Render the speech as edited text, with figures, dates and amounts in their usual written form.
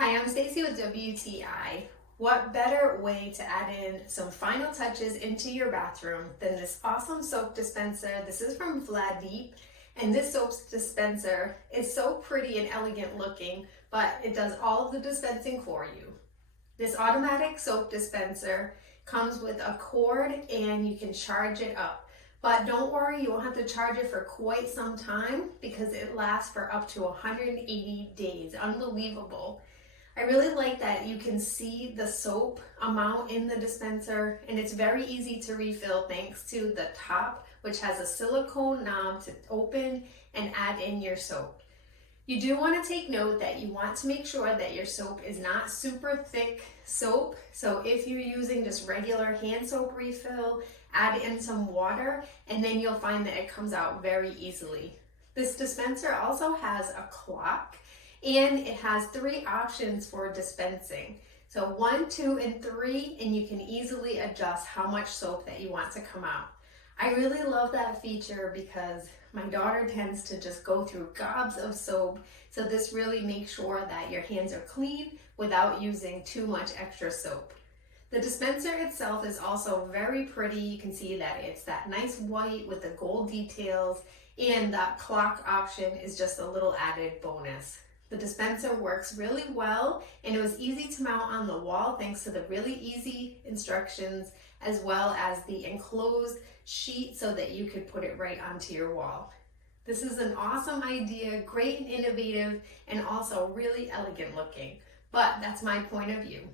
Hi, I'm Stacy with WTI. What better way to add in some final touches into your bathroom than this awesome soap dispenser? This is from Wladipw, and this soap dispenser is so pretty and elegant looking, but it does all of the dispensing for you. This automatic soap dispenser comes with a cord and you can charge it up. But don't worry, you won't have to charge it for quite some time because it lasts for up to 180 days. Unbelievable. I really like that you can see the soap amount in the dispenser, and it's very easy to refill thanks to the top, which has a silicone knob to open and add in your soap. You do want to take note that you want to make sure that your soap is not super thick soap. So if you're using just regular hand soap refill, add in some water and then you'll find that it comes out very easily. This dispenser also has a clock and it has 3 options for dispensing. So 1, 2, and 3, and you can easily adjust how much soap that you want to come out. I really love that feature because my daughter tends to just go through gobs of soap, so this really makes sure that your hands are clean without using too much extra soap. The dispenser itself is also very pretty. You can see that it's that nice white with the gold details, and that clock option is just a little added bonus. The dispenser works really well, and it was easy to mount on the wall thanks to the really easy instructions, as well as the enclosed sheet so that you could put it right onto your wall. This is an awesome idea, great and innovative, and also really elegant looking. But that's my point of view.